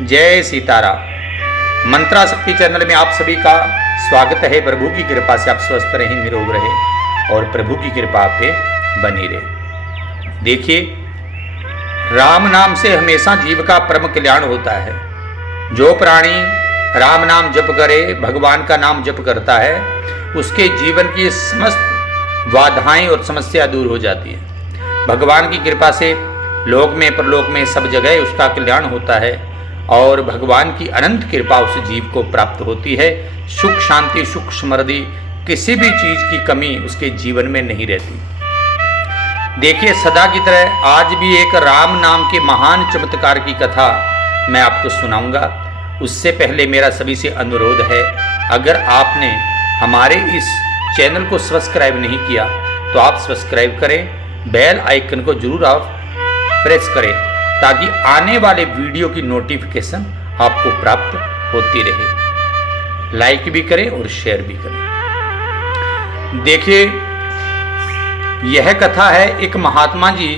जय सीताराम। मंत्रा शक्ति चैनल में आप सभी का स्वागत है। प्रभु की कृपा से आप स्वस्थ रहें, निरोग रहें और प्रभु की कृपा पे बनी रहे। देखिए, राम नाम से हमेशा जीव का परम कल्याण होता है। जो प्राणी राम नाम जप करे, भगवान का नाम जप करता है, उसके जीवन की समस्त बाधाएं और समस्या दूर हो जाती है। भगवान की कृपा से लोक में परलोक में सब जगह उसका कल्याण होता है और भगवान की अनंत कृपा उस जीव को प्राप्त होती है। सुख शांति सुख समृद्धि किसी भी चीज की कमी उसके जीवन में नहीं रहती। देखिए, सदा की तरह आज भी एक राम नाम के महान चमत्कार की कथा मैं आपको सुनाऊंगा। उससे पहले मेरा सभी से अनुरोध है, अगर आपने हमारे इस चैनल को सब्सक्राइब नहीं किया तो आप सब्सक्राइब करें, बेल आइकन को जरूर आप प्रेस करें ताकि आने वाले वीडियो की नोटिफिकेशन आपको प्राप्त होती रहे। लाइक भी करें और शेयर भी करें। देखिए, यह कथा है, एक महात्मा जी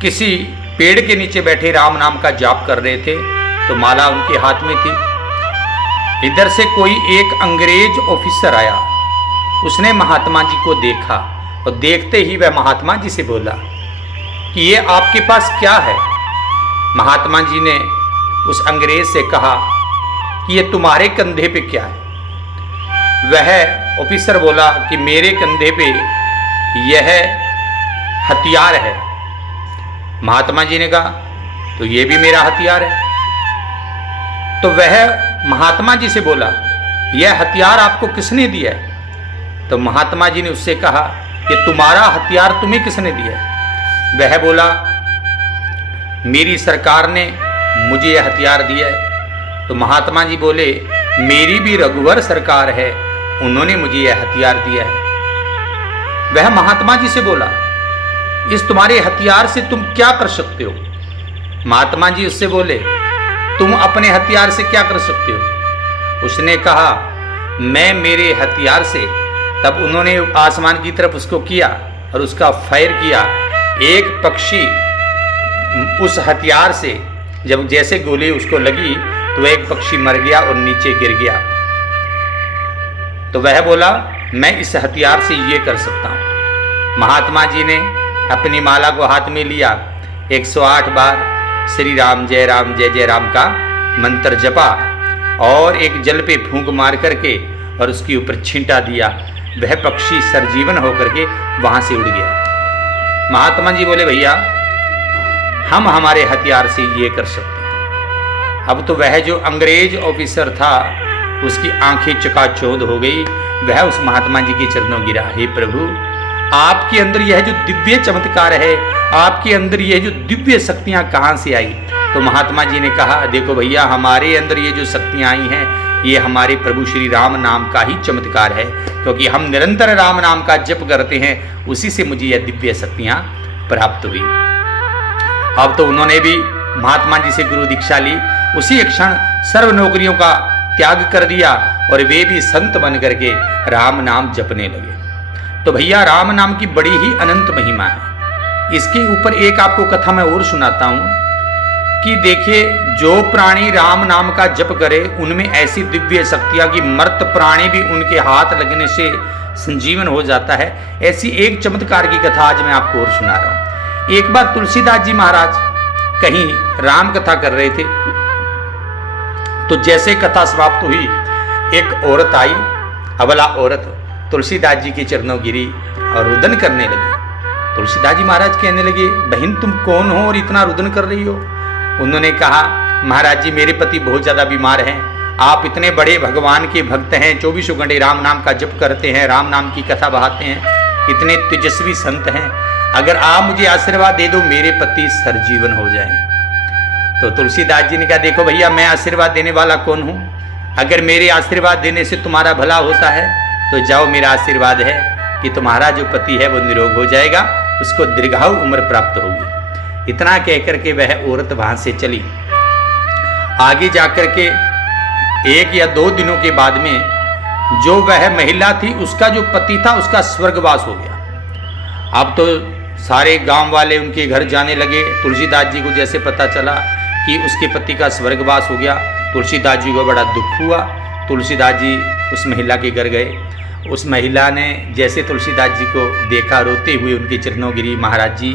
किसी पेड़ के नीचे बैठे राम नाम का जाप कर रहे थे तो माला उनके हाथ में थी। इधर से कोई एक अंग्रेज ऑफिसर आया। उसने महात्मा जी को देखा और देखते ही वह महात्मा जी से बोला कि ये आपके पास क्या है। महात्मा जी ने उस अंग्रेज से कहा कि ये तुम्हारे कंधे पे क्या है। वह ऑफिसर बोला कि मेरे कंधे पे यह हथियार है। महात्मा जी ने कहा तो ये भी मेरा हथियार है। तो वह महात्मा जी से बोला, यह हथियार आपको किसने दिया है। तो महात्मा जी ने उससे कहा कि तुम्हारा हथियार तुम्हें किसने दिया है। वह बोला, मेरी सरकार ने मुझे यह हथियार दिया है। तो महात्मा जी बोले, मेरी भी रघुवर सरकार है, उन्होंने मुझे यह हथियार दिया है। वह महात्मा जी से बोला, इस तुम्हारे हथियार से तुम क्या कर सकते हो। महात्मा जी उससे बोले, तुम अपने हथियार से क्या कर सकते हो। उसने कहा, मैं मेरे हथियार से, तब उन्होंने आसमान की तरफ उसको किया और उसका फायर किया। एक पक्षी उस हथियार से जब जैसे गोली उसको लगी तो वह एक पक्षी मर गया और नीचे गिर गया। तो वह बोला, मैं इस हथियार से ये कर सकता हूं। महात्मा जी ने अपनी माला को हाथ में लिया, 108 बार श्री राम जय राम का मंत्र जपा और एक जल पे फूंक मार करके और उसके ऊपर छींटा दिया। वह पक्षी सरजीवन होकर के वहां से उड़ गया। महात्मा जी बोले, भैया हम हमारे हथियार से ये कर सकते हैं। अब तो वह जो अंग्रेज ऑफिसर था उसकी आंखें चकाचौंध हो गई। वह उस महात्मा जी के चरणों गिरा, हे प्रभु, आपके अंदर यह जो दिव्य चमत्कार है, आपके अंदर यह जो दिव्य शक्तियां कहां से आई। तो महात्मा जी ने कहा, देखो भैया, हमारे अंदर ये जो शक्तियां आई हैं ये हमारे प्रभु श्री राम नाम का ही चमत्कार है, क्योंकि हम निरंतर राम नाम का जप करते हैं, उसी से मुझे यह दिव्य शक्तियां प्राप्त हुई। अब तो उन्होंने भी महात्मा जी से गुरु दीक्षा ली। उसी क्षण सर्व नौकरियों का त्याग कर दिया और वे भी संत बन करके राम नाम जपने लगे। तो भैया, राम नाम की बड़ी ही अनंत महिमा है। इसके ऊपर एक आपको कथा मैं और सुनाता हूं कि देखिए, जो प्राणी राम नाम का जप करे उनमें ऐसी दिव्य शक्तियां कि मर्त प्राणी भी उनके हाथ लगने से संजीवन हो जाता है। ऐसी एक चमत्कार की कथा आज मैं आपको और सुना रहा हूं। एक बार तुलसीदास जी महाराज कहीं राम कथा कर रहे थे, तो जैसे कथा समाप्त हुई, एक औरत आई, अबला औरत तुलसीदास जी के चरणों गिरी और रुदन करने लगी। तुलसीदास जी महाराज कहने लगे, बहन तुम कौन हो और इतना रुदन कर रही हो। उन्होंने कहा, महाराज जी, मेरे पति बहुत ज्यादा बीमार हैं, आप इतने बड़े भगवान के भक्त हैं, 24 घंटे राम नाम का जप करते हैं, राम नाम की कथा बहाते हैं, इतने तेजस्वी संत हैं, अगर आप मुझे आशीर्वाद दे दो मेरे पति सरजीवन हो जाएं। तो तुलसीदास जी ने कहा, देखो भैया, मैं आशीर्वाद देने वाला कौन हूं। अगर मेरे आशीर्वाद देने से तुम्हारा भला होता है तो जाओ, मेरा आशीर्वाद है कि तुम्हारा जो पति है वो निरोग हो जाएगा, उसको दीर्घायु उम्र प्राप्त होगी। इतना कहकर के वह औरत वहां से चली। आगे जाकर के 1 या 2 दिनों के बाद में जो वह महिला थी उसका जो पति था उसका स्वर्गवास हो गया। अब तो सारे गांव वाले उनके घर जाने लगे। तुलसीदास जी को जैसे पता चला कि उसके पति का स्वर्गवास हो गया। तुलसीदास जी को बड़ा दुख हुआ। तुलसीदास जी उस महिला के घर गए। उस महिला ने जैसे तुलसीदास जी को देखा, रोते हुए उनके चरणों गिरी, महाराज जी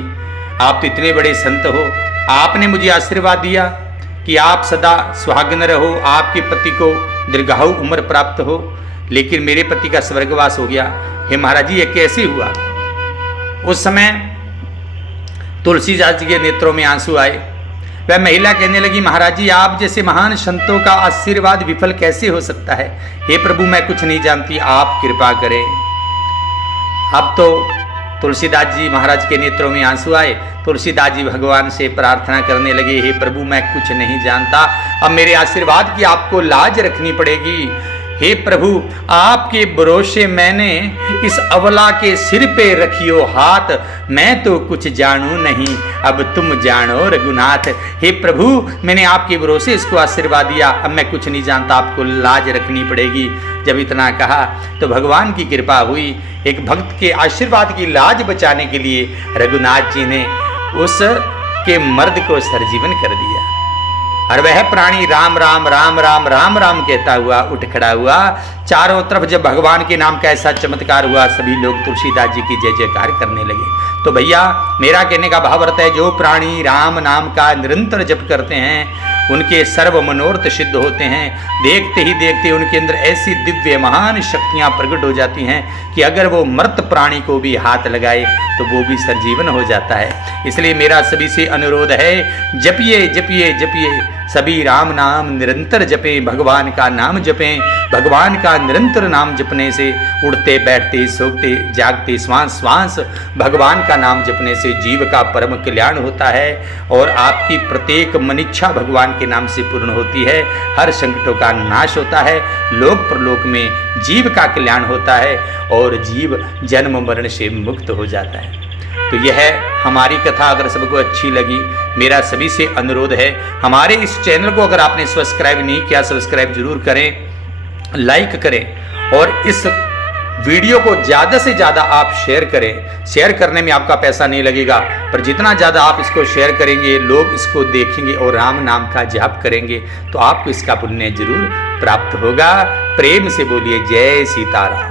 आप तो इतने बड़े संत हो, आपने मुझे आशीर्वाद दिया कि आप सदा सुहागन रहो, आपके पति को दीर्घायु उम्र प्राप्त हो, लेकिन मेरे पति का स्वर्गवास हो गया। हे महाराज जी ये कैसे हुआ? उस समय तुलसीदास जी के नेत्रों में आंसू आए। वह महिला कहने लगी, महाराज जी आप जैसे महान संतों का आशीर्वाद विफल कैसे हो सकता है? हे प्रभु मैं कुछ नहीं जानती, आप कृपा करें। अब तो तुलसीदास जी महाराज के नेत्रों में आंसू आए। तुलसीदास जी भगवान से प्रार्थना करने लगे, हे प्रभु मैं कुछ नहीं जानता, अब मेरे आशीर्वाद की आपको लाज रखनी पड़ेगी। हे प्रभु आपके भरोसे मैंने इस अबला के सिर पे रखियो हाथ, मैं तो कुछ जानू नहीं, अब तुम जानो रघुनाथ। हे प्रभु मैंने आपके भरोसे इसको आशीर्वाद दिया, अब मैं कुछ नहीं जानता, आपको लाज रखनी पड़ेगी। जब इतना कहा तो भगवान की कृपा हुई। एक भक्त के आशीर्वाद की लाज बचाने के लिए रघुनाथ जी ने उस के मर्द को सरजीवन कर दिया। और वह प्राणी राम राम राम राम राम राम कहता हुआ उठ खड़ा हुआ। चारों तरफ जब भगवान के नाम का ऐसा चमत्कार हुआ, सभी लोग तुलसीदास जी की जय जयकार करने लगे। तो भैया मेरा कहने का भाव अर्थ है, जो प्राणी राम नाम का निरंतर जप करते हैं उनके सर्व मनोरथ सिद्ध होते हैं। देखते ही देखते उनके अंदर ऐसी दिव्य महान शक्तियां प्रकट हो जाती हैं कि अगर वो मृत प्राणी को भी हाथ लगाए तो वो भी सरजीवन हो जाता है। इसलिए मेरा सभी से अनुरोध है, जपिए जपिए जपिए, सभी राम नाम निरंतर जपें, भगवान का नाम जपें। भगवान का निरंतर नाम जपने से उड़ते बैठते सोते जागते श्वास श्वास भगवान का नाम जपने से जीव का परम कल्याण होता है और आपकी प्रत्येक मनीच्छा भगवान के नाम से पूर्ण होती है। हर संकटों का नाश होता है, लोक परलोक में जीव का कल्याण होता है और जीव जन्म मरण से मुक्त हो जाता है। तो यह हमारी कथा अगर सबको अच्छी लगी, मेरा सभी से अनुरोध है, हमारे इस चैनल को अगर आपने सब्सक्राइब नहीं किया सब्सक्राइब जरूर करें, लाइक करें और इस वीडियो को ज़्यादा से ज़्यादा आप शेयर करें। शेयर करने में आपका पैसा नहीं लगेगा, पर जितना ज़्यादा आप इसको शेयर करेंगे लोग इसको देखेंगे और राम नाम का जाप करेंगे तो आपको इसका पुण्य जरूर प्राप्त होगा। प्रेम से बोलिए जय सीताराम।